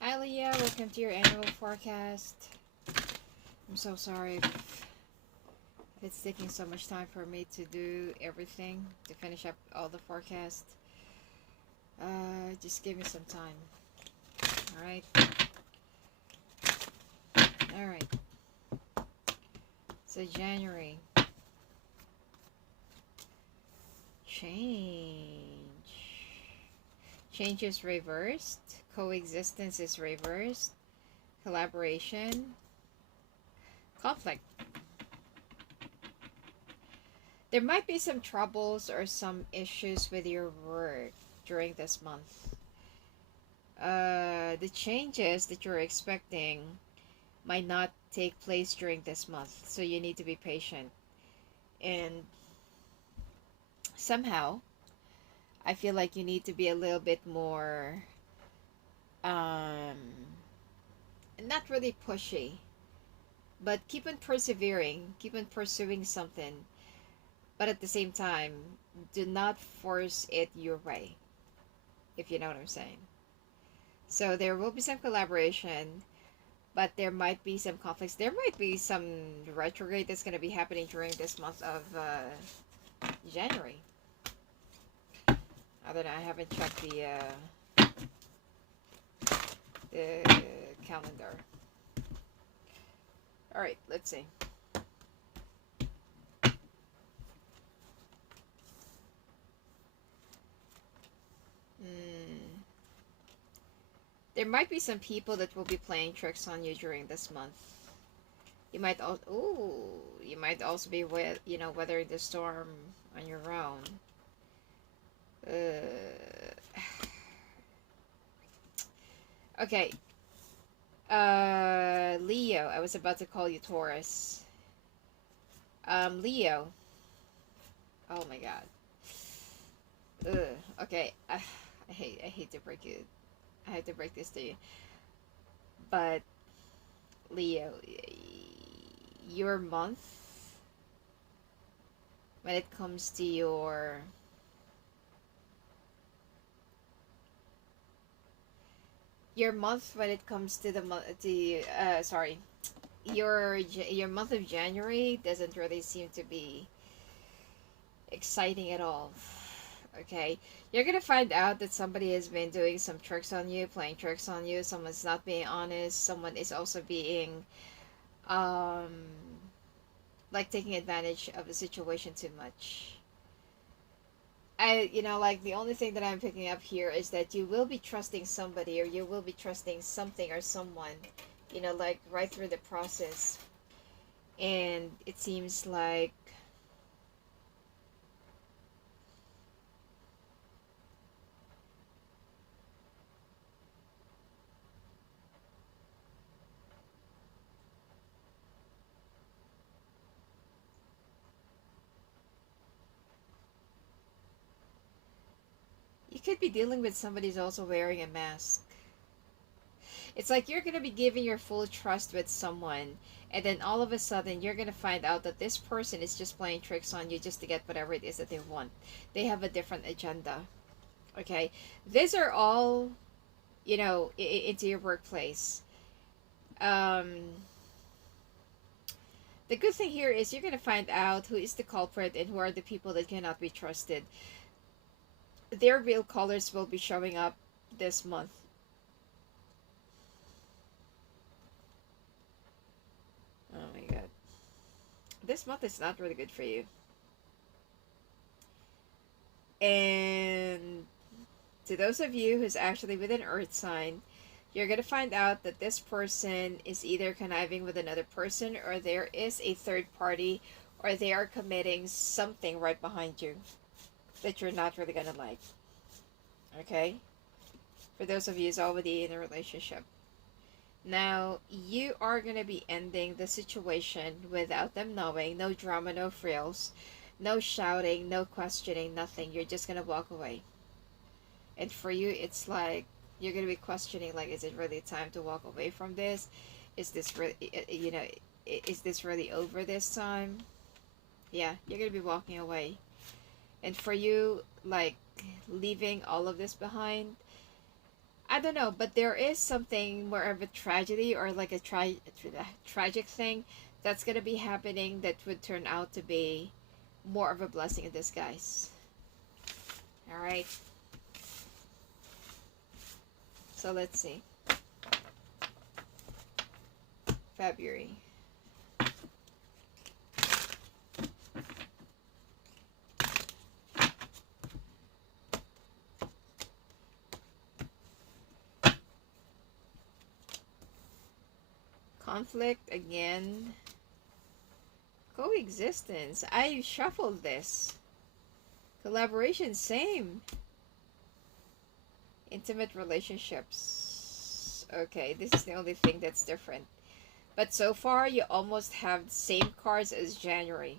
Hi Leah, welcome to your annual forecast. I'm so sorry if it's taking so much time for me to do everything, to finish up all the forecast. Just give me some time. Alright? Alright. So January. Change. Change is reversed. Coexistence is reversed. Collaboration. Conflict. There might be some troubles or some issues with your work during this month. The changes that you're expecting might not take place during this month, so you need to be patient. And somehow, I feel like you need to be a little bit more, um, not really pushy, but keep on persevering, keep on pursuing something, but at the same time, do not force it your way, if you know what I'm saying. So there will be some collaboration, but there might be some conflicts. There might be some retrograde that's going to be happening during this month of January. Other than I haven't checked the calendar. All right, let's see. Hmm. There might be some people that will be playing tricks on you during this month. You might also, you might also be with, weathering the storm on your own. Okay. Leo. I was about to call you Taurus. Leo. Oh my God. Okay. I hate to break it. I hate to break this to you, but Leo, your month when it comes to your month when it comes to sorry, your month of January doesn't really seem to be exciting at all. Okay, you're gonna find out that somebody has been doing some tricks on you, playing tricks on you. Someone's not being honest. Someone is also being um like taking advantage of the situation too much. Like the only thing that I'm picking up here is that you will be trusting somebody, or you will be trusting something or someone, like right through the process. And it seems like you could be dealing with somebody who's also wearing a mask. It's like you're going to be giving your full trust with someone, and then all of a sudden you're going to find out that this person is just playing tricks on you just to get whatever it is that they want. They have a different agenda. Okay? These are all, into your workplace. Um, the good thing here is you're going to find out who is the culprit and who are the people that cannot be trusted. Their real colors will be showing up this month. Oh my God. This month is not really good for you. And to those of you who's actually with an earth sign, you're going to find out that this person is either conniving with another person, or there is a third party, or they are committing something right behind you that you're not really going to like. Okay? For those of you who's already in a relationship. Now, you are going to be ending the situation without them knowing. No drama, no frills, no shouting, no questioning, nothing. You're just going to walk away. And for you, it's like you're going to be questioning, like, is it really time to walk away from this? Is this really, is this really over this time? Yeah, you're going to be walking away. And for you, like, leaving all of this behind, I don't know, but there is something more of a tragedy or like a tragic thing that's gonna be happening that would turn out to be more of a blessing in disguise. All right. So let's see. February. Conflict again. Coexistence. I shuffled this. Collaboration, same. Intimate relationships. Okay, this is the only thing that's different. But so far, you almost have the same cards as January.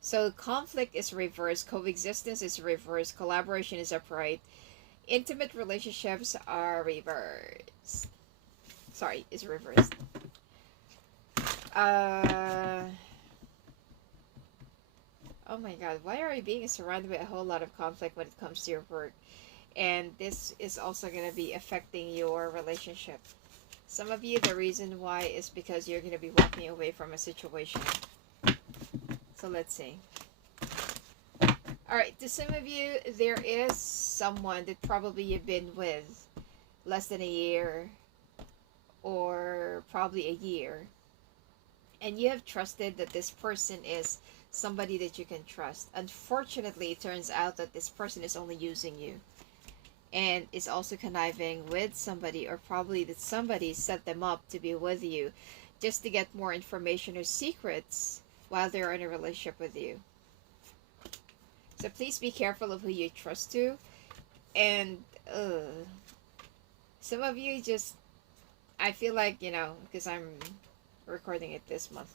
So conflict is reversed, coexistence is reversed, collaboration is upright, intimate relationships are reversed. Sorry, is reversed. Oh my god, why are you being surrounded by a whole lot of conflict when it comes to your work? And this is also going to be affecting your relationship. Some of you, the reason why is because you're going to be walking away from a situation. So let's see. Alright, to some of you, there is someone that probably you've been with less than a year or probably a year. And you have trusted that this person is somebody that you can trust. Unfortunately, it turns out that this person is only using you. And is also conniving with somebody, or probably that somebody set them up to be with you just to get more information or secrets while they're in a relationship with you. So please be careful of who you trust to. And some of you just, I feel like, you know, because I'm recording it this month.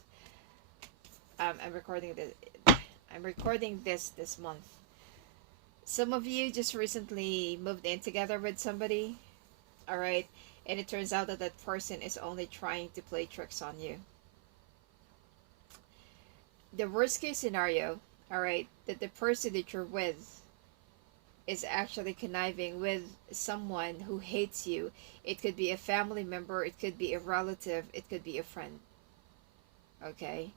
I'm recording this month. Some of you just recently moved in together with somebody, all right, and it turns out that that person is only trying to play tricks on you. The worst case scenario, all right, that the person that you're with is actually conniving with someone who hates you. It could be a family member, it could be a relative, it could be a friend. Okay?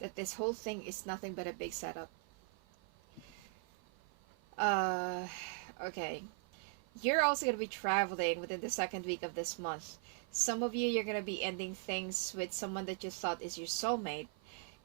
That this whole thing is nothing but a big setup. Okay. You're also going to be traveling within the second week of this month. Some of you, you're going to be ending things with someone that you thought is your soulmate.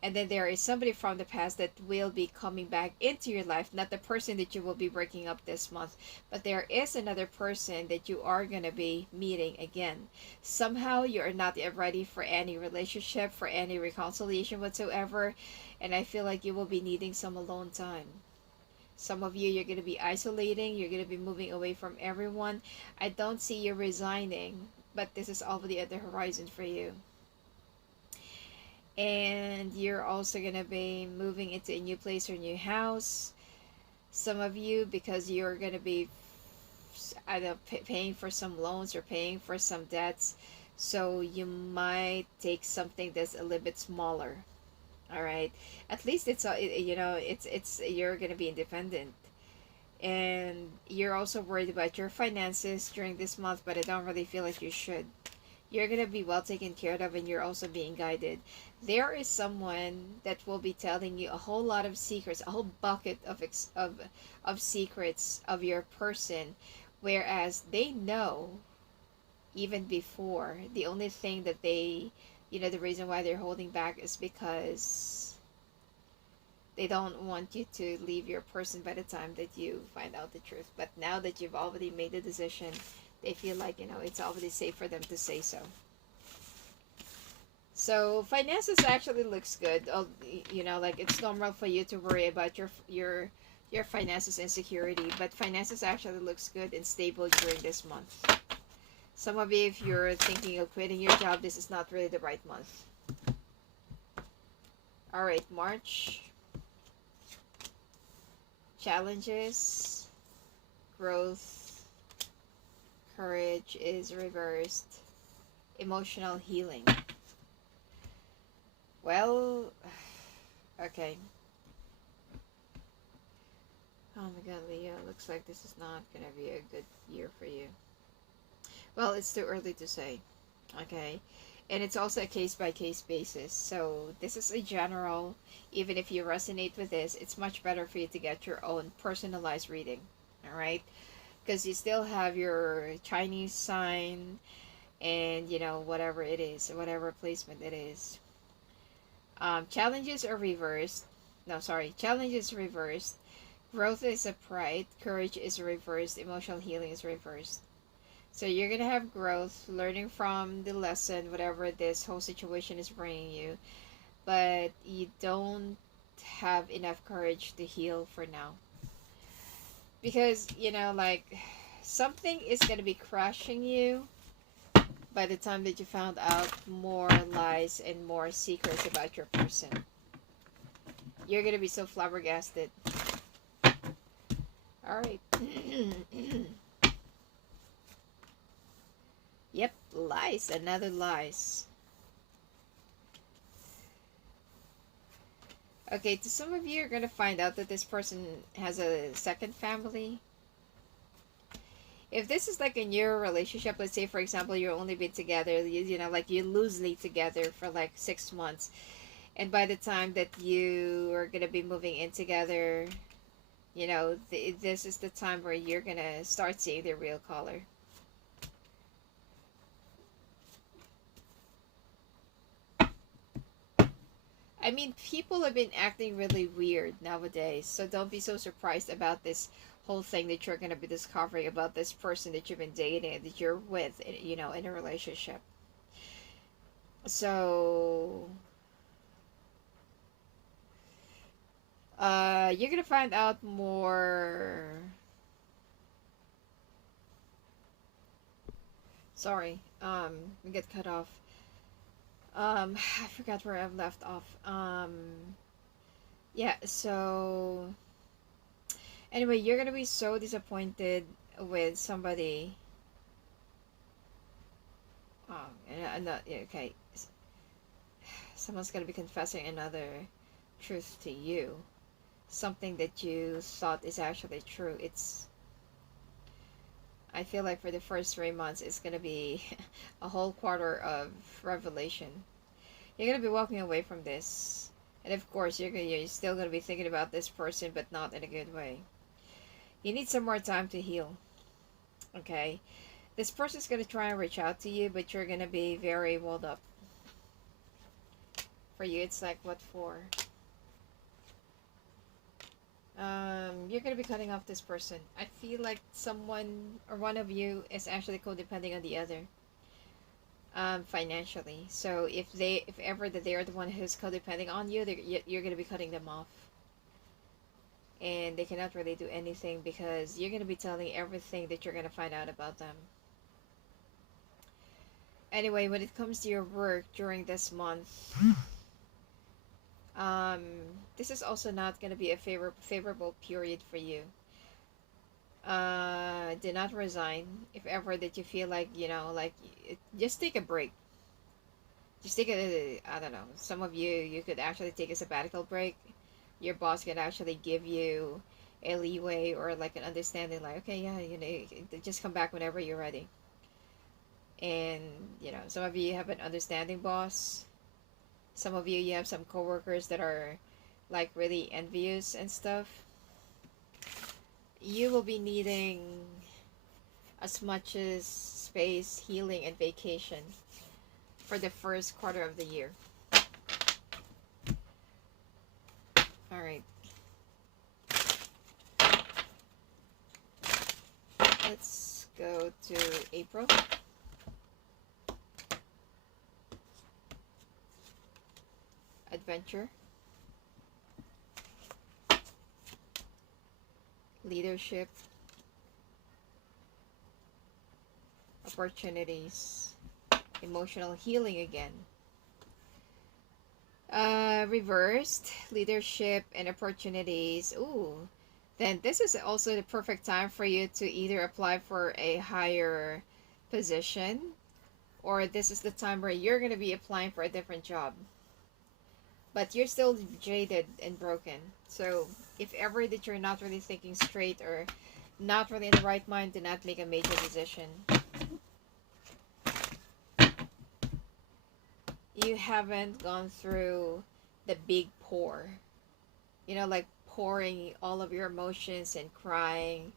And then there is somebody from the past that will be coming back into your life. Not the person that you will be breaking up this month. But there is another person that you are going to be meeting again. Somehow you are not yet ready for any relationship, for any reconciliation whatsoever. And I feel like you will be needing some alone time. Some of you, you're going to be isolating. You're going to be moving away from everyone. I don't see you resigning. But this is already at the horizon for you. And you're also going to be moving into a new place or new house. Some of you, because you're going to be either paying for some loans or paying for some debts. So you might take something that's a little bit smaller. All right, at least it's you know, it's you're gonna be independent, and you're also worried about your finances during this month, but I don't really feel like you should. You're gonna be well taken care of, and you're also being guided. There is someone that will be telling you a whole lot of secrets, a whole bucket of secrets of your person, whereas they know even before. The only thing that they, you know, the reason why they're holding back is because they don't want you to leave your person by the time that you find out the truth. But now that you've already made the decision, they feel like, you know, it's already safe for them to say so. So finances actually looks good. You know, like it's normal for you to worry about your finances and security, but finances actually looks good and stable during this month. Some of you, if you're thinking of quitting your job, this is not really the right month. Alright, March. Challenges, growth, courage is reversed, emotional healing. Well, okay. Oh my god, Leo, looks like this is not gonna be a good year for you. Well, it's too early to say. Okay. And it's also a case by case basis. So this is a general. Even if you resonate with this, it's much better for you to get your own personalized reading. All right. Because you still have your Chinese sign and, whatever it is, whatever placement it is. Challenges are reversed. No, sorry. Challenges reversed. Growth is upright. Courage is reversed. Emotional healing is reversed. So you're gonna have growth, learning from the lesson, whatever this whole situation is bringing you, but you don't have enough courage to heal for now. Because, like, something is gonna be crushing you by the time that you found out more lies and more secrets about your person. You're gonna be so flabbergasted. Alright. Yep, lies. Another lies. Okay, to some of you, you're gonna find out that this person has a second family. If this is like a new relationship, let's say for example you're only been together, like you loosely together for like 6 months, and by the time that you are gonna be moving in together, this is the time where you're gonna start seeing their real color. I mean, people have been acting really weird nowadays, so don't be so surprised about this whole thing that you're going to be discovering about this person that you've been dating, that you're with, in a relationship. So, you're going to find out more. Sorry, we get cut off. I forgot where I've left off. Yeah, so anyway, you're gonna be so disappointed with somebody. Okay. Someone's gonna be confessing another truth to you. Something that you thought is actually true. I feel like for the first 3 months, it's gonna be a whole quarter of revelation. You're gonna be walking away from this, and of course, you're still gonna be thinking about this person, but not in a good way. You need some more time to heal. Okay, this person's gonna try and reach out to you, but you're gonna be very walled up. For you, it's like what for? You're gonna be cutting off this person. I feel like someone or one of you is actually codepending on the other. Financially. So if ever that they are the one who's codepending on you, you're gonna be cutting them off, and they cannot really do anything because you're gonna be telling everything that you're gonna find out about them. Anyway, when it comes to your work during this month, this is also not gonna be a favorable period for you. Do not resign if ever that you feel like just take a break. Just take I don't know, some of you could actually take a sabbatical break. Your boss can actually give you a leeway or like an understanding, like, okay, yeah, just come back whenever you're ready. And some of you have an understanding boss. Some of you have some coworkers that are like really envious and stuff. You will be needing as much as space, healing, and vacation for the first quarter of the year. Alright. Let's go to April. Adventure. Leadership. Opportunities. Emotional healing again. Reversed. Leadership and opportunities. Ooh. Then this is also the perfect time for you to either apply for a higher position, or this is the time where you're going to be applying for a different job. But you're still jaded and broken. So if ever that you're not really thinking straight or not really in the right mind, do not make a major decision. You haven't gone through the big pour. Like pouring all of your emotions and crying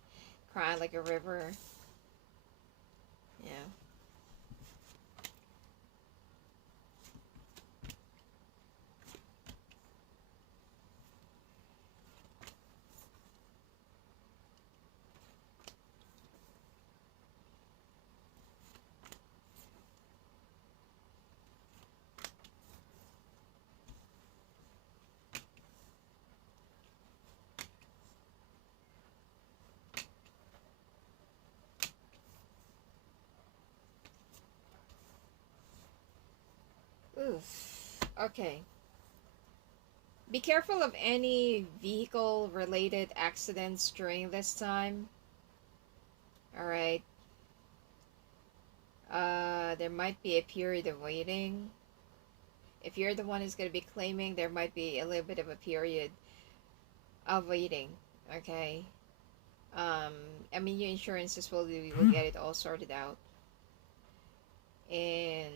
like a river. Yeah. Oof. Okay. Be careful of any vehicle related accidents during this time. All right. There might be a period of waiting. If you're the one who's going to be claiming, there might be a little bit of a period of waiting. Okay. Um, I mean, your insurances will get it all sorted out. And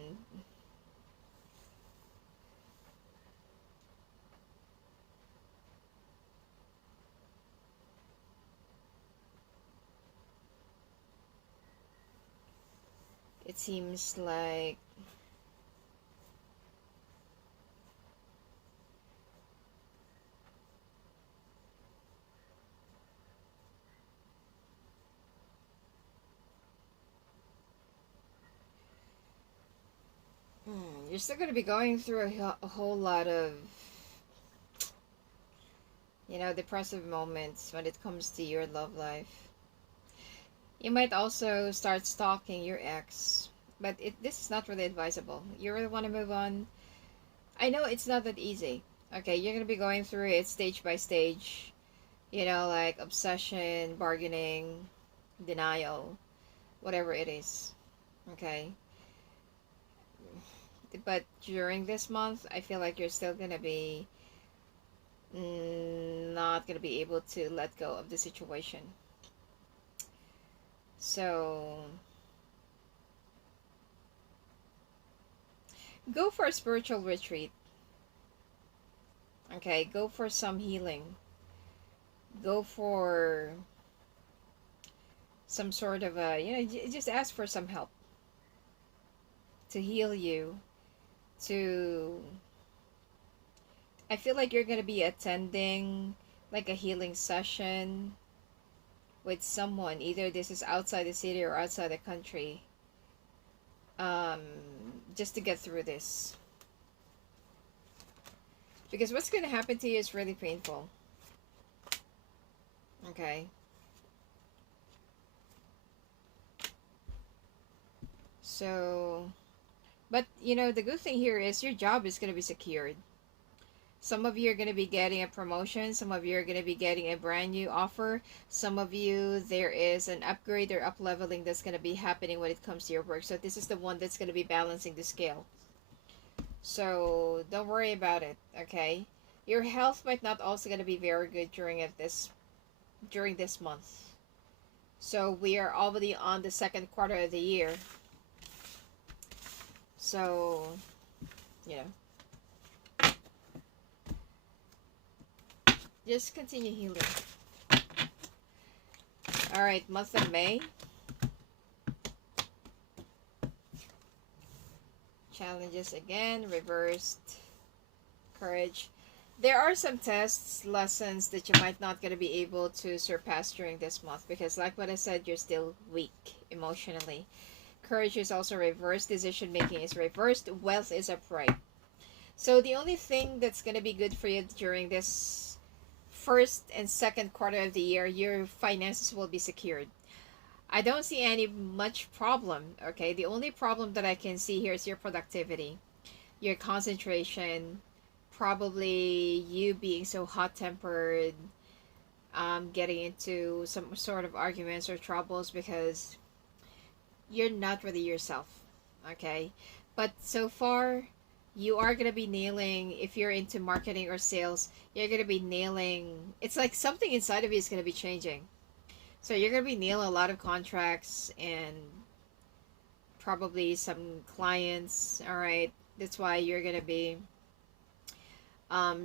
it seems like you're still going to be going through a whole lot of, depressive moments when it comes to your love life. You might also start stalking your ex, but this is not really advisable. You really want to move on. I know it's not that easy. Okay, you're going to be going through it stage by stage, like obsession, bargaining, denial, whatever it is. Okay. But during this month, I feel like you're still going to be not going to be able to let go of the situation. So, go for a spiritual retreat. Okay, go for some healing. Go for some sort of just ask for some help to heal you. To, I feel like you're going to be attending like a healing session with someone. Either this is outside the city or outside the country. Just to get through this. Because what's going to happen to you is really painful. Okay. So, but the good thing here is your job is going to be secured. Some of you are going to be getting a promotion. Some of you are going to be getting a brand new offer. Some of you, there is an upgrade or up leveling that's going to be happening when it comes to your work. So this is the one that's going to be balancing the scale. So don't worry about it, okay? Your health might not also going to be very good during this month. So we are already on the second quarter of the year. So, just continue healing. Alright, month of May. Challenges again, reversed. Courage. There are some tests, lessons that you might not going to be able to surpass during this month because like what I said, you're still weak emotionally. Courage is also reversed. Decision making is reversed. Wealth is upright. So the only thing that's going to be good for you during this first and second quarter of the year, your finances will be secured. I don't see any much problem, okay? The only problem that I can see here is your productivity, your concentration, probably you being so hot-tempered, getting into some sort of arguments or troubles because you're not really yourself, okay? But so far, you are going to be nailing, if you're into marketing or sales, you're going to be nailing, it's like something inside of you is going to be changing. So you're going to be nailing a lot of contracts and probably some clients, all right? That's why you're gonna be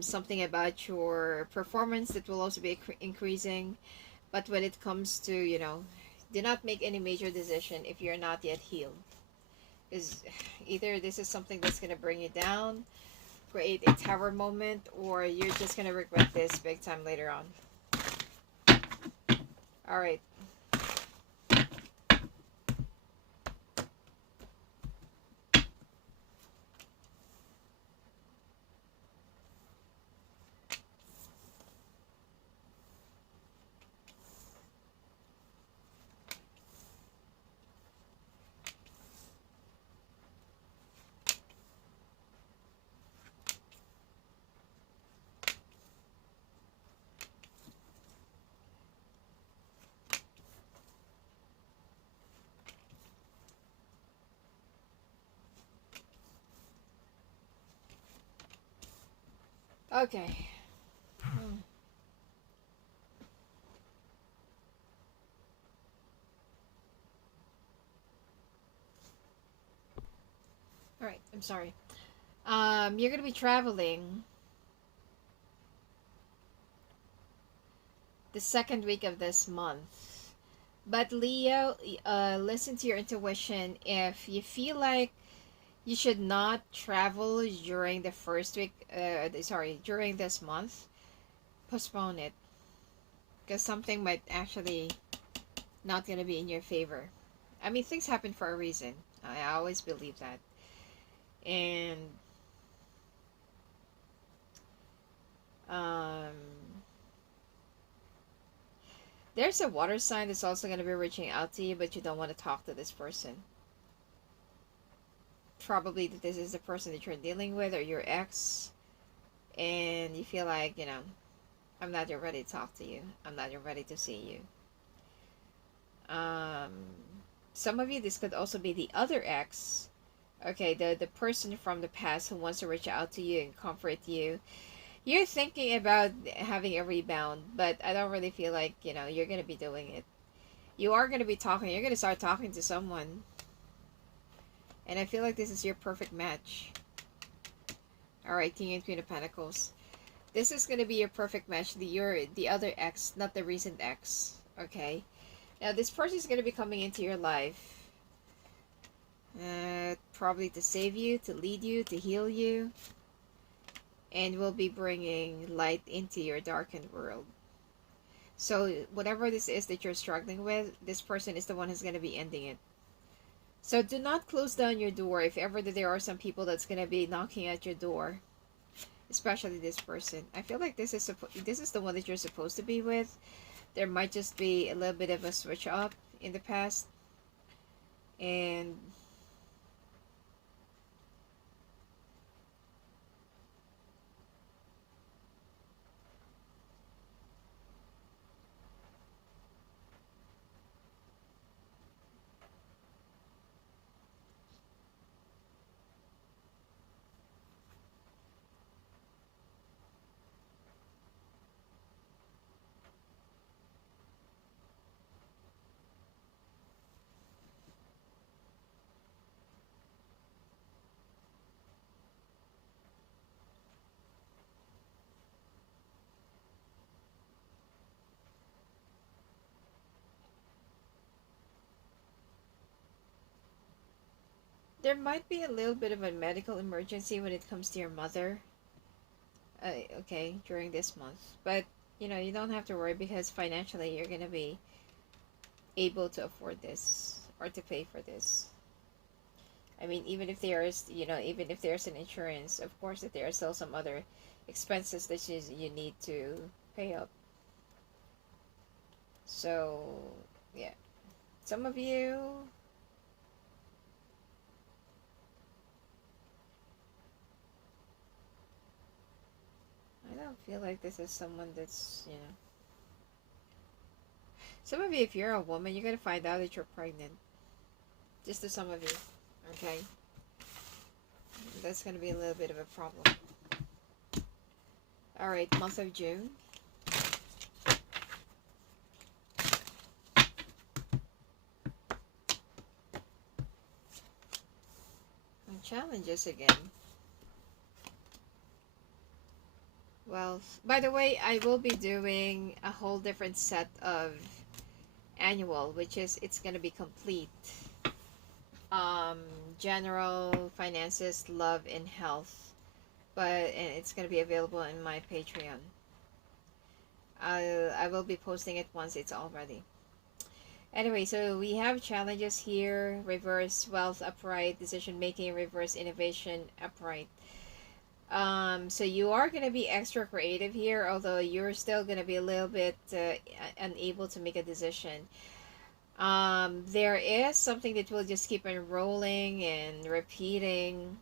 something about your performance that will also be increasing. But when it comes to, do not make any major decision if you're not yet healed. Is either this is something that's gonna bring you down, create a tower moment, or you're just gonna regret this big time later on. All right. Okay. All right. I'm sorry. You're gonna be traveling the second week of this month. But Leo, listen to your intuition. If you feel like you should not travel during the first week, during this month, postpone it. Because something might actually not gonna be in your favor. I mean, things happen for a reason. I always believe that. And um, there's a water sign that's also going to be reaching out to you, but you don't want to talk to this person. Probably that this is the person that you're dealing with or your ex, and you feel like, I'm not yet ready to talk to you. I'm not yet ready to see you. Some of you, this could also be the other ex. Okay, the person from the past who wants to reach out to you and comfort you. You're thinking about having a rebound, but I don't really feel like, you're going to be doing it. You are going to be talking. You're going to start talking to someone. And I feel like this is your perfect match. Alright, King and Queen of Pentacles. This is going to be your perfect match. The other ex, not the recent ex. Okay? Now, this person is going to be coming into your life. Probably to save you, to lead you, to heal you. And will be bringing light into your darkened world. So whatever this is that you're struggling with, this person is the one who's going to be ending it. So do not close down your door if ever there are some people that's going to be knocking at your door. Especially this person. I feel like this is the one that you're supposed to be with. There might just be a little bit of a switch up in the past. And there might be a little bit of a medical emergency when it comes to your mother. Okay, during this month. But, you don't have to worry because financially you're going to be able to afford this or to pay for this. I mean, even if there's an insurance, of course, that there are still some other expenses that you need to pay up. So, yeah. Some of you, I don't feel like this is someone that's. Some of you, if you're a woman, you're going to find out that you're pregnant. Just to some of you, okay? That's going to be a little bit of a problem. Alright, month of June. And challenges again. Well, by the way, I will be doing a whole different set of annual, which is it's gonna be complete. Um, General finances, love, and health, and it's gonna be available in my Patreon. I will be posting it once it's all ready. Anyway, so we have challenges here: reverse wealth upright, decision making, reverse innovation upright. So you are going to be extra creative here, although you're still going to be a little bit unable to make a decision. There is something that will just keep on rolling and repeating.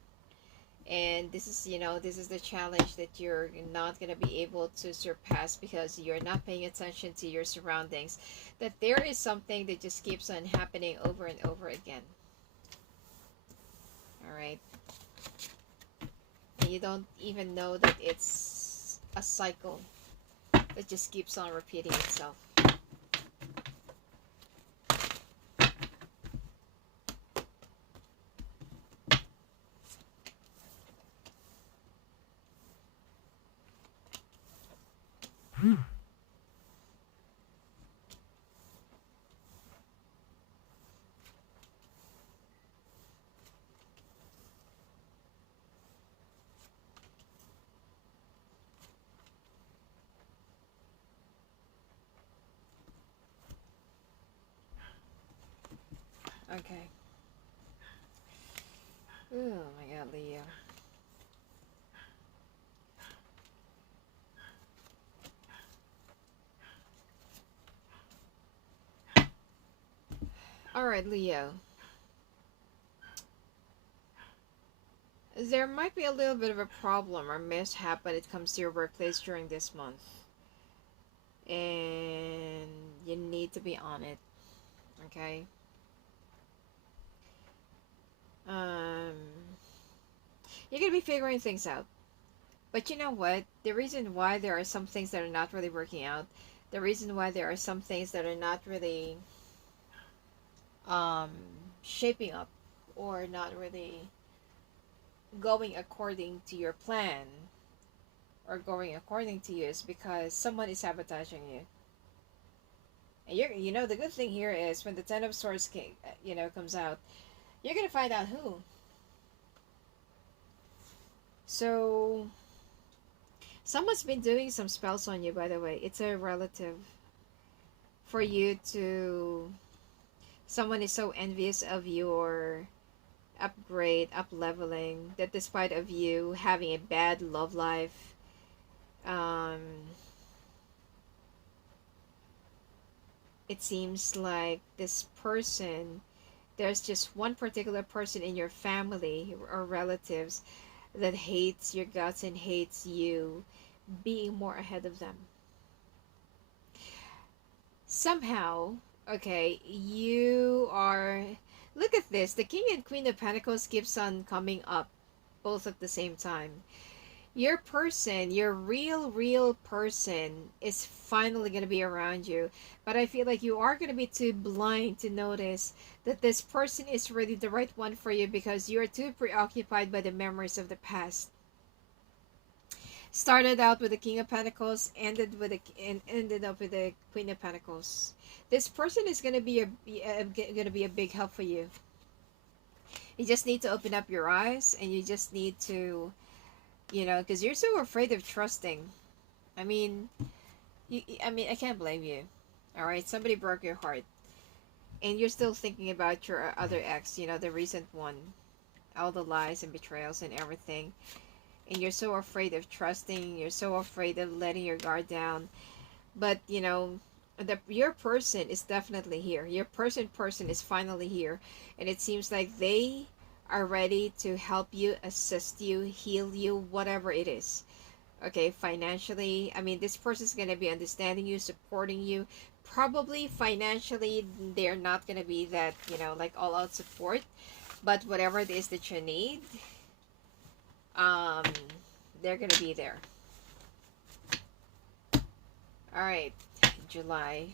And this is, this is the challenge that you're not going to be able to surpass because you're not paying attention to your surroundings. That there is something that just keeps on happening over and over again. All right. And you don't even know that it's a cycle that just keeps on repeating itself. Okay. Oh my god, Leo. Alright, Leo. There might be a little bit of a problem or mishap when it comes to your workplace during this month. And you need to be on it. Okay? You're gonna be figuring things out. But you know what? The reason why there are some things that are not really working out, the reason why there are some things that are not really um, shaping up or not really going according to your plan or going according to you is because someone is sabotaging you. And the good thing here is when the Ten of Swords, comes out, you're gonna find out who. So, someone's been doing some spells on you, by the way. It's a relative. For you to... Someone is so envious of your up leveling, that despite of you having a bad love life, it seems like this person, there's just one particular person in your family or relatives that hates your guts and hates you being more ahead of them. Somehow, okay, you are... Look at this. The King and Queen of Pentacles keeps on coming up both at the same time. Your person, your real person is finally going to be around you. But I feel like you are going to be too blind to notice that this person is really the right one for you because you are too preoccupied by the memories of the past. Started out with the King of Pentacles, ended up with the Queen of Pentacles. This person is going to be a big help for you. You just need to open up your eyes, and you just need to, because you're so afraid of trusting. I mean, I can't blame you. All right, somebody broke your heart, and you're still thinking about your other ex. The recent one, all the lies and betrayals and everything. And you're so afraid of trusting. You're so afraid of letting your guard down. But your person is definitely here. Your person is finally here, and it seems like they are ready to help you, assist you, heal you, whatever it is. Okay, financially, this person is going to be understanding you, supporting you. Probably financially, they're not going to be that, like all out support, but whatever it is that you need, they're going to be there. All right, July.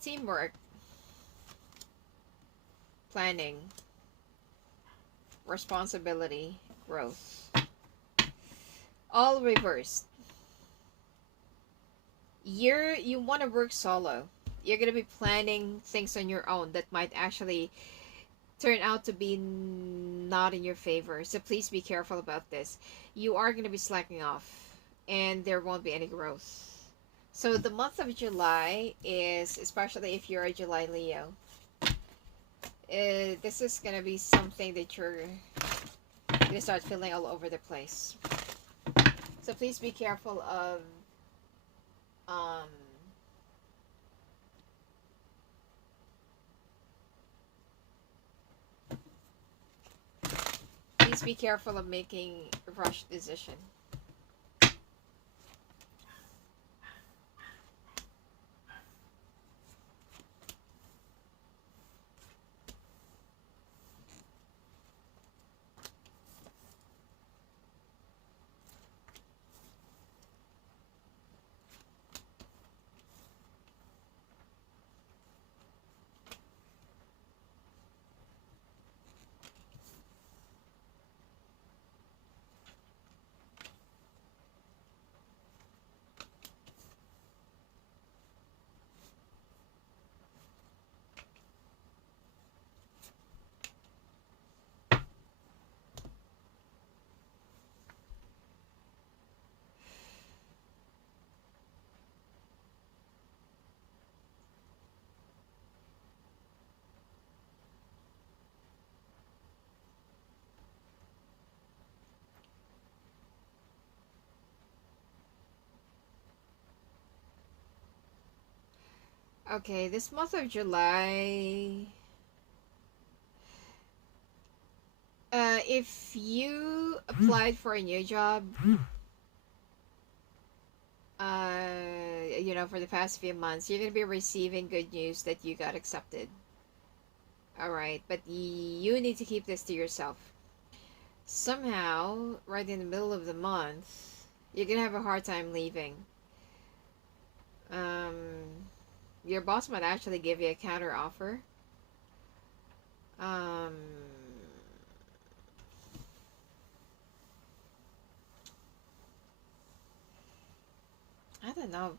Teamwork. planning, responsibility, growth. All reversed. You want to work solo. You're gonna be planning things on your own that might actually turn out to be not in your favor. So please be careful about this. You are gonna be slacking off, and there won't be any growth. So the month of July is, especially if you're a July Leo, this is gonna be something that you're gonna start feeling all over the place. So please be careful of um please be careful of making a rush decision. Okay, this month of July, if you applied for a new job, for the past few months, you're gonna be receiving good news that you got accepted. All right, but you need to keep this to yourself. Somehow, right in the middle of the month, you're gonna have a hard time leaving. Um, your boss might actually give you a counter offer. Um, I don't know.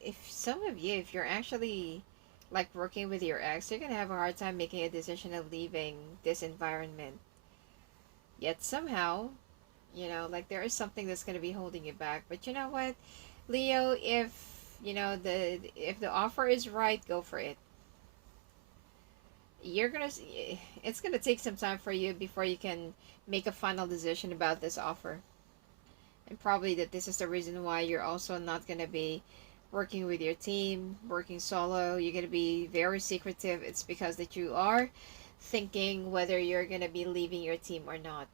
If some of you, if you're actually like working with your ex, you're gonna have a hard time making a decision of leaving this environment. Yet somehow, like there is something that's gonna be holding you back. But you know what, Leo, if if the offer is right, go for it. It's gonna take some time for you before you can make a final decision about this offer. And probably that this is the reason why you're also not going to be working with your team, working solo. You're going to be very secretive. It's because that you are thinking whether you're going to be leaving your team or not.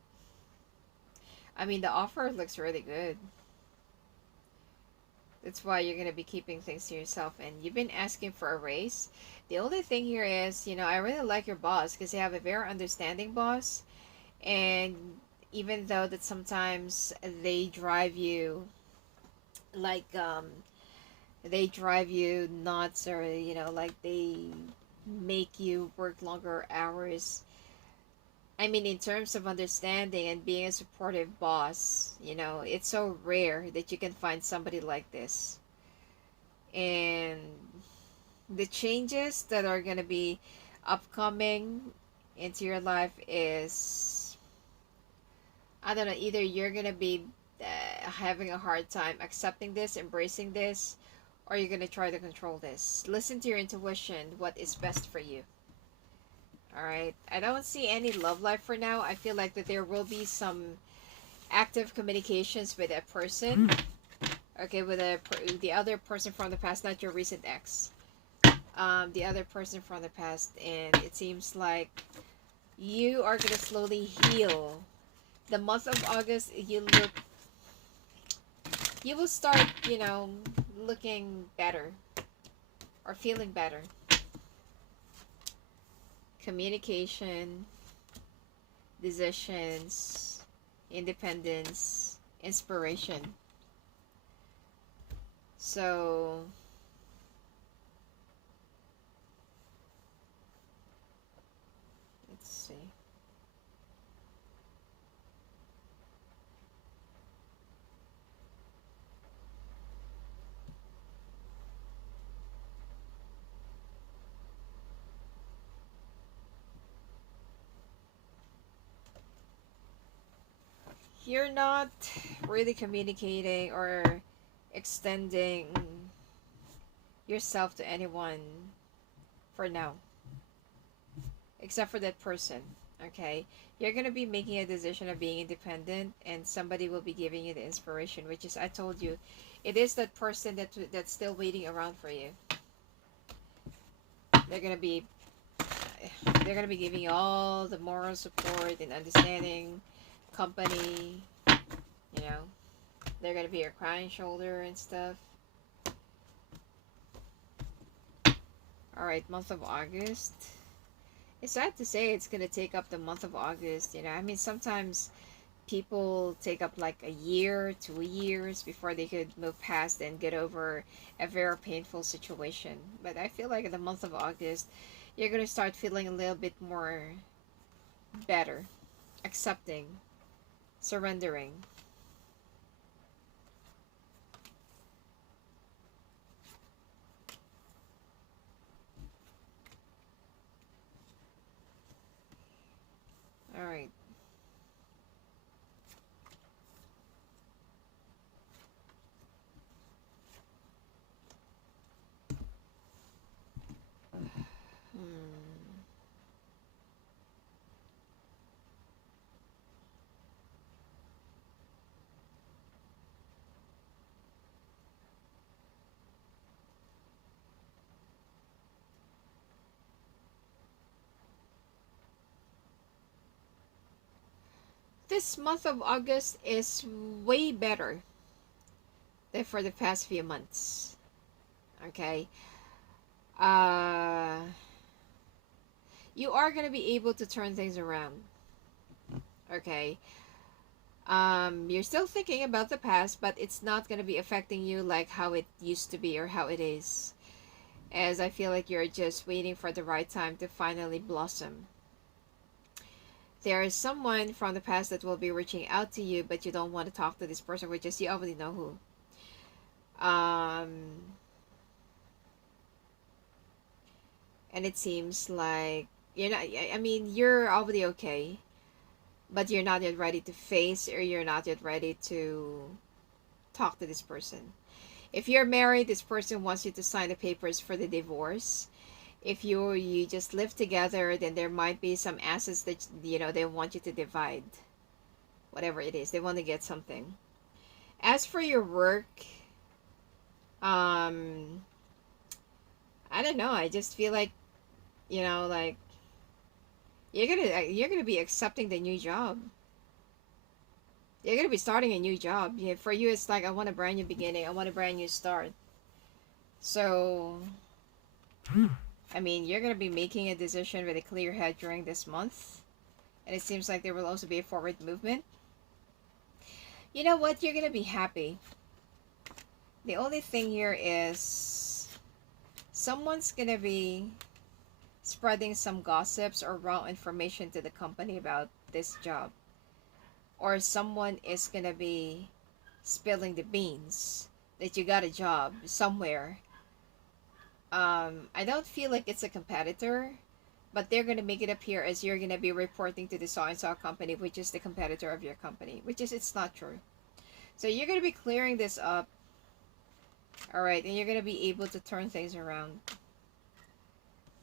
I mean, the offer looks really good. That's why you're going to be keeping things to yourself. And you've been asking for a raise. The only thing here is, I really like your boss because you have a very understanding boss. And even though that sometimes they drive you like they drive you nuts, or like they make you work longer hours. I mean, in terms of understanding and being a supportive boss, it's so rare that you can find somebody like this. And the changes that are going to be upcoming into your life is, I don't know, either you're going to be having a hard time accepting this, embracing this, or you're going to try to control this. Listen to your intuition, what is best for you. Alright, I don't see any love life for now. I feel like that there will be some active communications with a person. Okay, with the other person from the past, not your recent ex. The other person from the past, and it seems like you are going to slowly heal. The month of August, you will start, looking better or feeling better. Communication, decisions, independence, inspiration. So you're not really communicating or extending yourself to anyone for now, except for that person. Okay, you're gonna be making a decision of being independent, and somebody will be giving you the inspiration, which is, I told you, it is that person that's still waiting around for you. They're gonna be they're gonna be giving you all the moral support and understanding, company. You know, they're gonna be your crying shoulder and stuff. All right, month of August. It's sad to say it's gonna take up the month of August. You know, I mean, sometimes people take up like a year, 2 years before they could move past and get over a very painful situation. But I feel like in the month of August, you're gonna start feeling a little bit more better, accepting, surrendering. All right. Hmm. This month of August is way better than for the past few months. Okay. Uh, you are gonna be able to turn things around. Okay. You're still thinking about the past, but it's not gonna be affecting you like how it used to be or how it is. As I feel like you're just waiting for the right time to finally blossom. There is someone from the past that will be reaching out to you, but you don't want to talk to this person, which is you already know who. And it seems like you're not. I mean, you're already okay, but you're not yet ready to face, or you're not yet ready to talk to this person. If you're married, this person wants you to sign the papers for the divorce. If you just live together, then there might be some assets that they want you to divide. Whatever it is, they want to get something. As for your work, um, I don't know. I just feel like like you're gonna be accepting the new job. You're gonna be starting a new job. Yeah, for you, it's like I want a brand new beginning. I want a brand new start. So, I mean, you're gonna be making a decision with a clear head during this month, and it seems like there will also be a forward movement. You know what? You're gonna be happy. The only thing here is someone's gonna be spreading some gossips or wrong information to the company about this job, or someone is gonna be spilling the beans that you got a job somewhere. I don't feel like it's a competitor, but they're gonna make it appear as you're gonna be reporting to the so and so company, which is the competitor of your company, which is it's not true. So you're gonna be clearing this up, all right, and you're gonna be able to turn things around,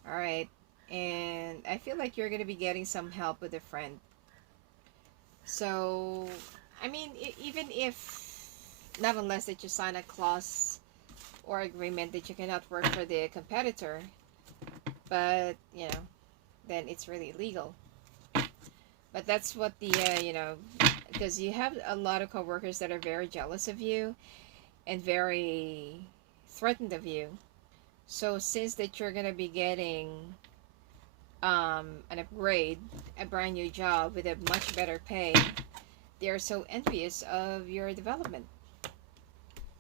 all right. And I feel like you're gonna be getting some help with a friend. So, I mean, even if not unless that you sign a clause or agreement that you cannot work for the competitor, but then it's really illegal. But that's what the because you have a lot of coworkers that are very jealous of you and very threatened of you. So since that you're gonna be getting an upgrade, a brand new job with a much better pay, they're so envious of your development.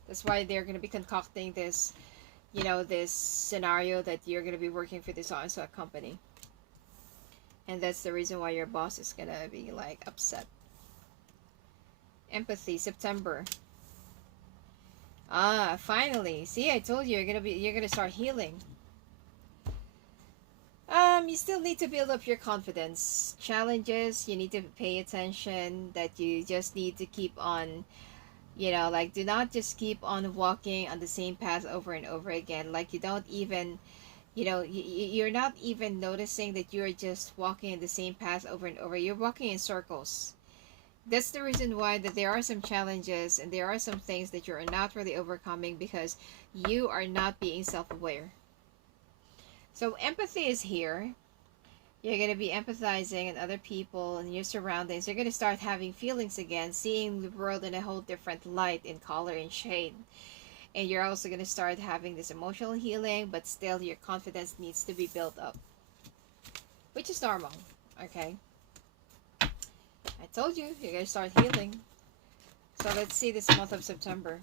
That's why they're gonna be concocting this, this scenario that you're gonna be working for this so company, and that's the reason why your boss is gonna be like upset. Empathy, September. Finally. See, I told you you're gonna start healing. You still need to build up your confidence. Challenges, you need to pay attention, that you just need to keep on, like, do not just keep on walking on the same path over and over again. Like, you don't even, you're not even noticing that you're just walking in the same path over and over. You're walking in circles. That's the reason why that there are some challenges and there are some things that you're not really overcoming because you are not being self-aware. So empathy is here. You're going to be empathizing and other people and your surroundings. You're going to start having feelings again, seeing the world in a whole different light, in color and shade. And you're also going to start having this emotional healing, but still your confidence needs to be built up, which is normal. Okay, I told you you're going to start healing. So let's see this month of September.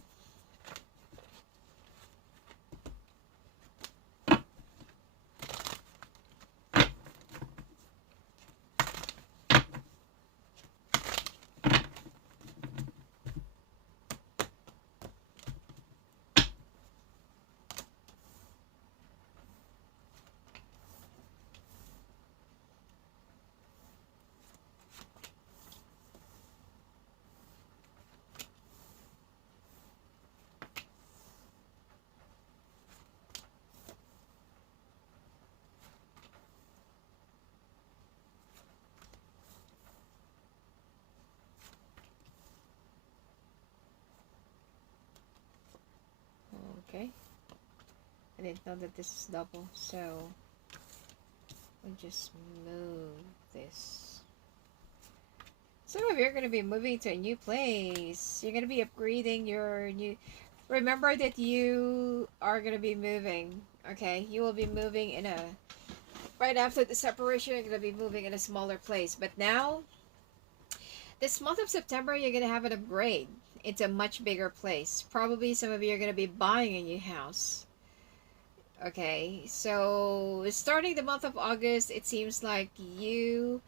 Okay, I didn't know that this is double, so we'll just move this. Some of you are going to be moving to a new place. You're going to be upgrading your new... Remember that you are going to be moving, okay? You will be moving in a... Right after the separation, you're going to be moving in a smaller place. But now, this month of September, you're going to have an upgrade. It's a much bigger place. Probably some of you are going to be buying a new house. Okay, so starting the month of August, it seems like you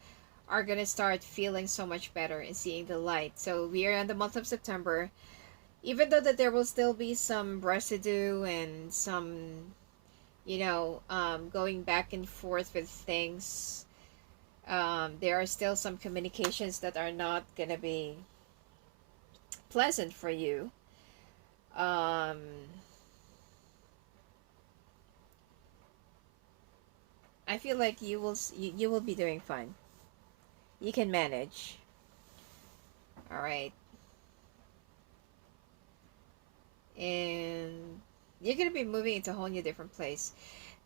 are going to start feeling so much better and seeing the light. So we are in the month of September. Even though that there will still be some residue and some, going back and forth with things, there are still some communications that are not going to be pleasant for you. I feel like you will be doing fine. You can manage. All right. And you're going to be moving into a whole new different place.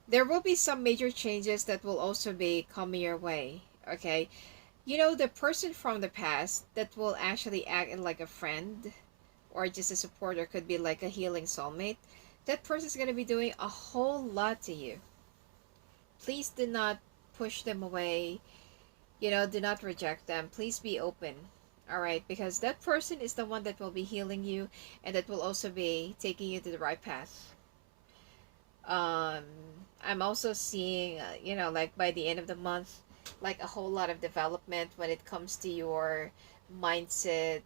There will be some major changes that will also be coming your way. Okay. The person from the past that will actually act like a friend or just a supporter, could be like a healing soulmate. That person is going to be doing a whole lot to you. Please do not push them away. Do not reject them. Please be open. All right, because that person is the one that will be healing you and that will also be taking you to the right path. I'm also seeing, like by the end of the month, like a whole lot of development when it comes to your mindset,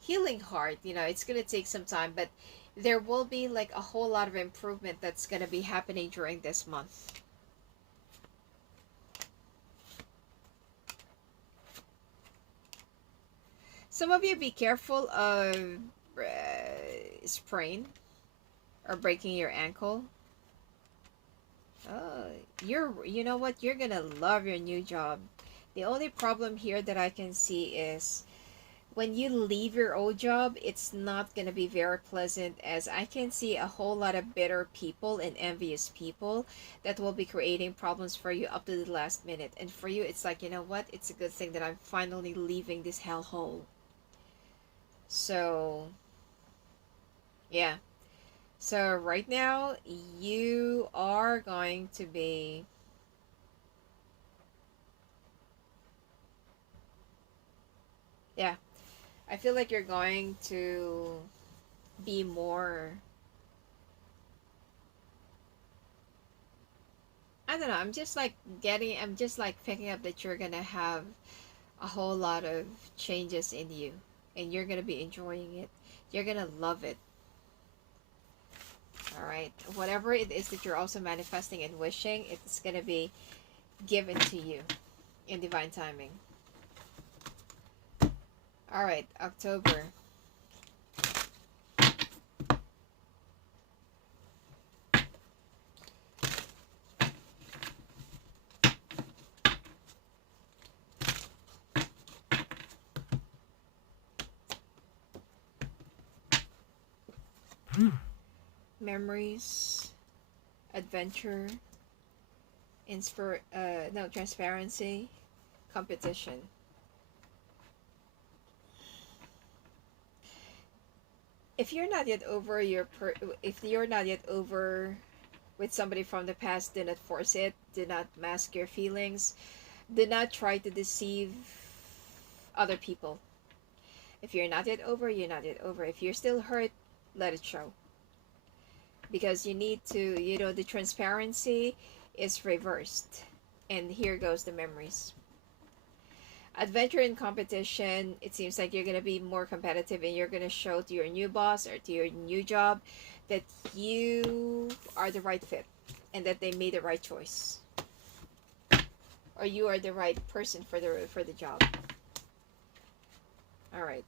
healing heart. It's going to take some time, but there will be like a whole lot of improvement that's going to be happening during this month. Some of you be careful of sprain or breaking your ankle. You know what? You're gonna love your new job. The only problem here that I can see is when you leave your old job, it's not gonna be very pleasant, as I can see a whole lot of bitter people and envious people that will be creating problems for you up to the last minute. And for you, it's like, you know what? It's a good thing that I'm finally leaving this hellhole. So, yeah. So right now, you are going to be... Yeah. I feel like you're going to be more... I don't know, I'm just like picking up that you're gonna have a whole lot of changes in you. And you're gonna be enjoying it. You're gonna love it. All right. Whatever it is that you're also manifesting and wishing, it's going to be given to you in divine timing. All right, October. Memories, adventure, transparency, competition. If you're not yet over if you're not yet over with somebody from the past, do not force it. Do not mask your feelings. Do not try to deceive other people. If you're not yet over, you're not yet over. If you're still hurt, let it show. Because you need to, the transparency is reversed. And here goes the memories. Adventure and competition, it seems like you're going to be more competitive and you're going to show to your new boss or to your new job that you are the right fit and that they made the right choice. Or you are the right person for the job. All right.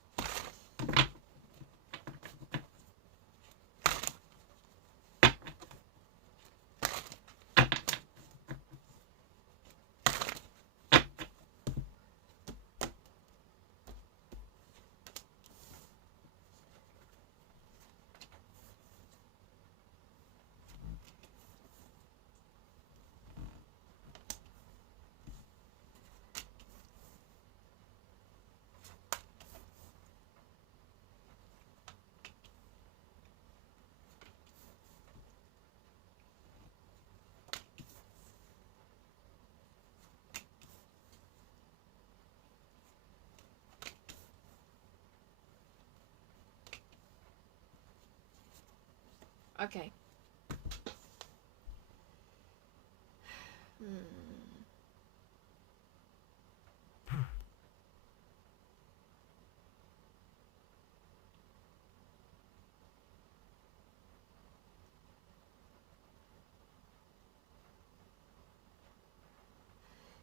Okay.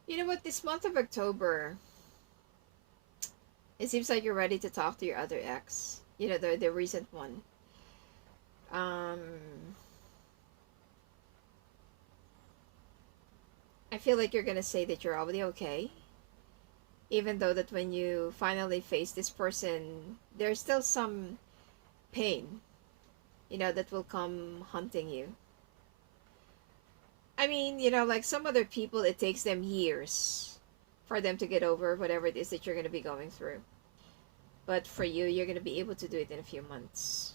You know what? This month of October, it seems like you're ready to talk to your other ex. The recent one. Um, I feel like you're gonna say that you're already okay, even though that when you finally face this person, there's still some pain, that will come hunting you. I mean, like some other people, it takes them years for them to get over whatever it is that you're gonna be going through. But for you, you're gonna be able to do it in a few months.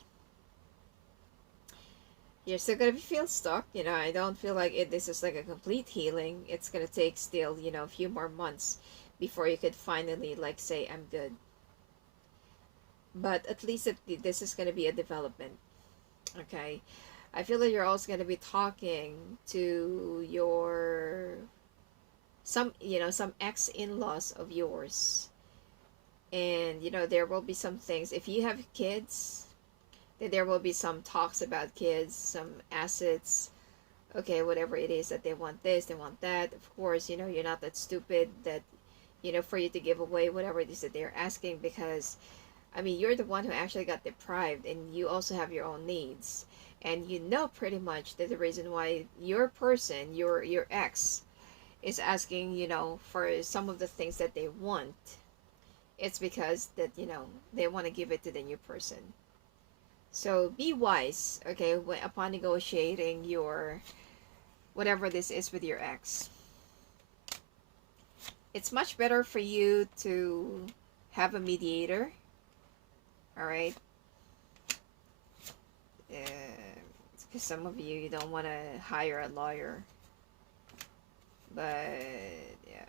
You're still gonna feel stuck. I don't feel like this is like a complete healing. It's gonna take still, a few more months before you could finally like say I'm good. But at least this is gonna be a development. Okay, I feel that you're also gonna be talking to some ex-in-laws of yours, and there will be some things. If you have kids, there will be some talks about kids, some assets, okay, whatever it is that they want this, they want that. Of course, you're not that stupid that, for you to give away whatever it is that they're asking because, I mean, you're the one who actually got deprived and you also have your own needs. And pretty much that the reason why your person, your ex, is asking, for some of the things that they want, it's because that, they want to give it to the new person. So be wise, okay, upon negotiating your whatever this is with your ex. It's much better for you to have a mediator, all right? Because some of you don't want to hire a lawyer, but yeah.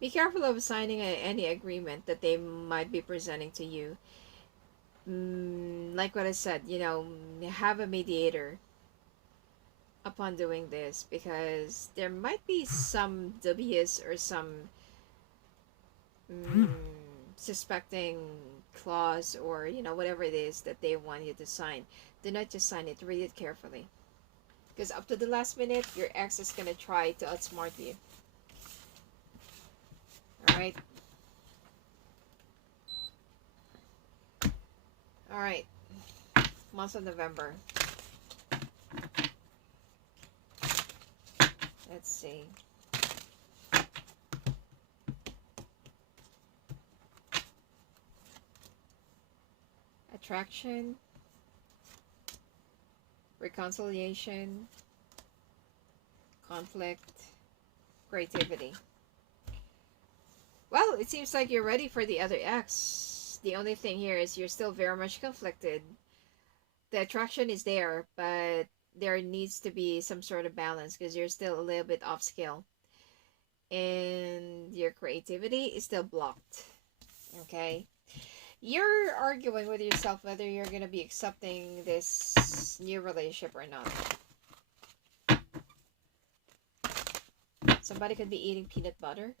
Be careful of signing any agreement that they might be presenting to you. Like what I said, have a mediator upon doing this, because there might be some dubious or some mm, suspecting clause, or whatever it is that they want you to sign. Do not just sign it. Read it carefully, because up to the last minute, your ex is gonna try to outsmart you. All right. All right. Month of November. Let's see. Attraction, reconciliation, conflict, creativity. Well, it seems like you're ready for the other ex. The only thing here is you're still very much conflicted. The attraction is there, but there needs to be some sort of balance, because you're still a little bit off scale. And your creativity is still blocked. Okay? You're arguing with yourself whether you're going to be accepting this new relationship or not. Somebody could be eating peanut butter.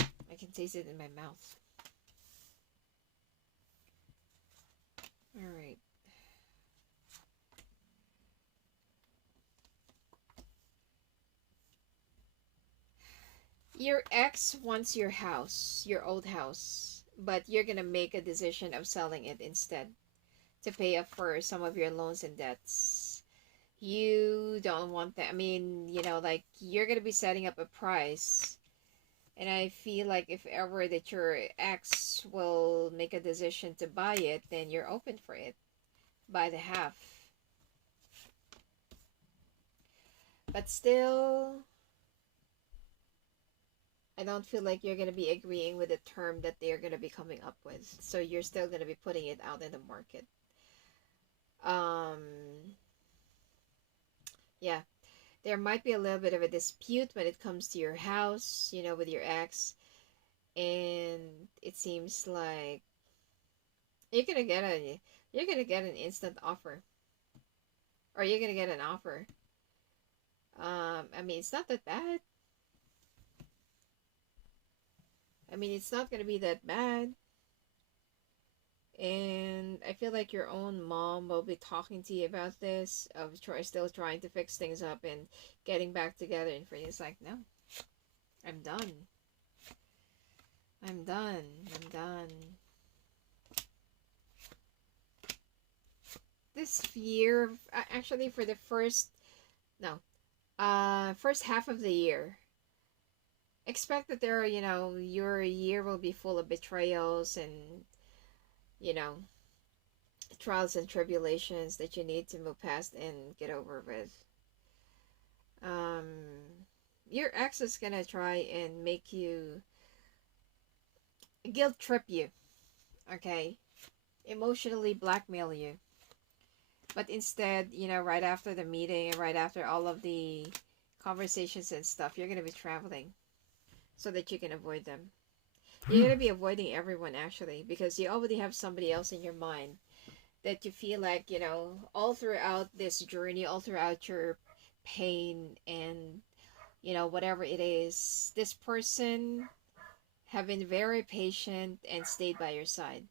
I can taste it in my mouth. Alright. Your ex wants your house, your old house, but you're gonna make a decision of selling it instead to pay up for some of your loans and debts. You don't want that. I mean, like, you're gonna be setting up a price. And I feel like if ever that your ex will make a decision to buy it, then you're open for it. Buy the half. But still, I don't feel like you're going to be agreeing with the term that they're going to be coming up with. So you're still going to be putting it out in the market. Yeah. There might be a little bit of a dispute when it comes to your house, with your ex. And it seems like you're going to get an instant offer. Or you're going to get an offer. I mean, it's not that bad. I mean, it's not going to be that bad. And I feel like your own mom will be talking to you about this, of still trying to fix things up and getting back together. And for you, it's like, no, I'm done. I'm done. I'm done. This year, actually, for the first half of the year, expect that there are, your year will be full of betrayals and, trials and tribulations that you need to move past and get over with. Your ex is gonna try and make you, guilt trip you, okay? Emotionally blackmail you. But instead, right after the meeting and right after all of the conversations and stuff, you're gonna be traveling so that you can avoid them. You're gonna be avoiding everyone, actually, because you already have somebody else in your mind that you feel like, all throughout this journey, all throughout your pain and, whatever it is, this person have been very patient and stayed by your side.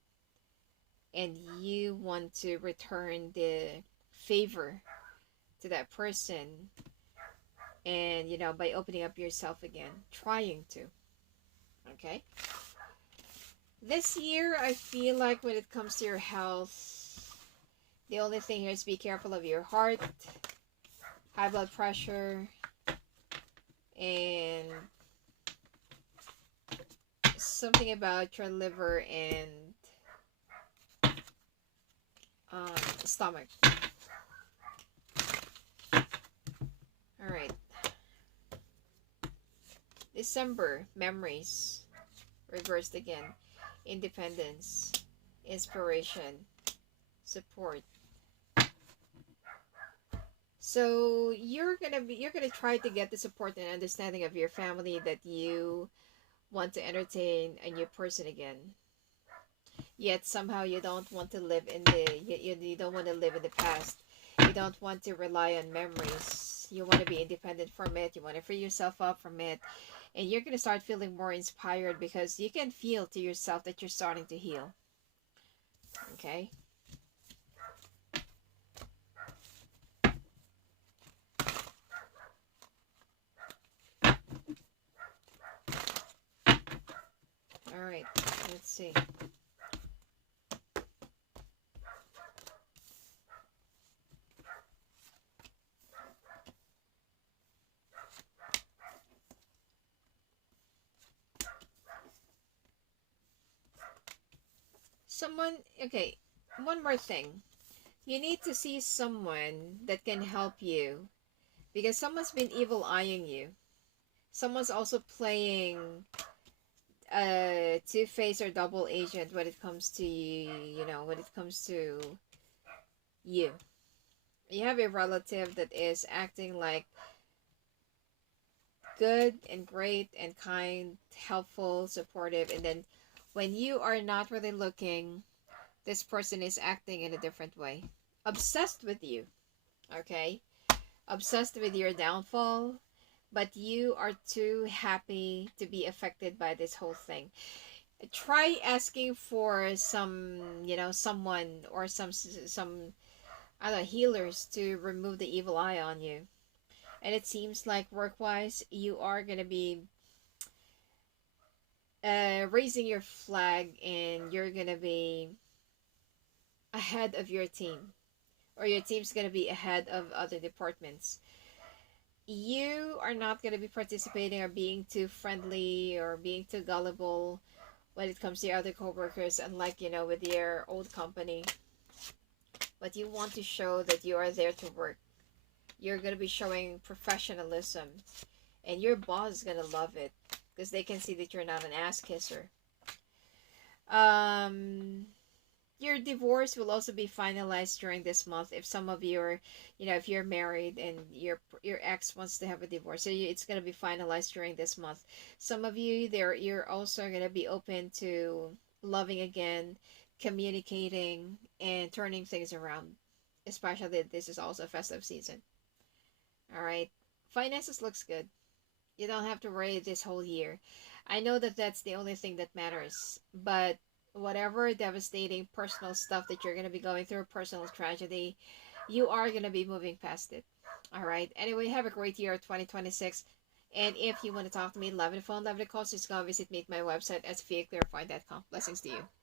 And you want to return the favor to that person, and, by opening up yourself again, trying to. Okay? This year, I feel like when it comes to your health, the only thing here is be careful of your heart, high blood pressure, and something about your liver and stomach. Alright. December, memories. Reversed again. Independence. Inspiration. Support. So you're gonna try to get the support and understanding of your family that you want to entertain a new person again. Yet somehow you don't want to live in you don't want to live in the past. You don't want to rely on memories. You want to be independent from it. You want to free yourself up from it. And you're going to start feeling more inspired because you can feel to yourself that you're starting to heal. Okay? All right. Let's see. Someone, okay, one more thing. You need to see someone that can help you because someone's been evil eyeing you. Someone's also playing two-face or double agent when it comes to when it comes to you. You have a relative that is acting like good and great and kind, helpful, supportive, and then when you are not really looking, this person is acting in a different way. Obsessed with you, okay? Obsessed with your downfall, but you are too happy to be affected by this whole thing. Try asking for someone or some other healers to remove the evil eye on you. And it seems like work-wise, you are gonna be raising your flag, and you're gonna be ahead of your team, or your team's gonna be ahead of other departments. You are not gonna be participating or being too friendly or being too gullible when it comes to your other coworkers, unlike with your old company. But you want to show that you are there to work. You're gonna be showing professionalism, and your boss is gonna love it because they can see that you're not an ass kisser. Um, your divorce will also be finalized during this month. If some of you are, if you're married and your ex wants to have a divorce, so it's gonna be finalized during this month. Some of you there, you're also gonna be open to loving again, communicating, and turning things around. Especially that this is also a festive season. All right, finances looks good. You don't have to worry this whole year. I know that that's the only thing that matters, but whatever devastating personal stuff that you're going to be going through, personal tragedy, you are going to be moving past it. All right. Anyway, have a great year 2026. And if you want to talk to me, love the phone, love the call, just go visit me at my website at sophiaclearpoint.com. Blessings to you.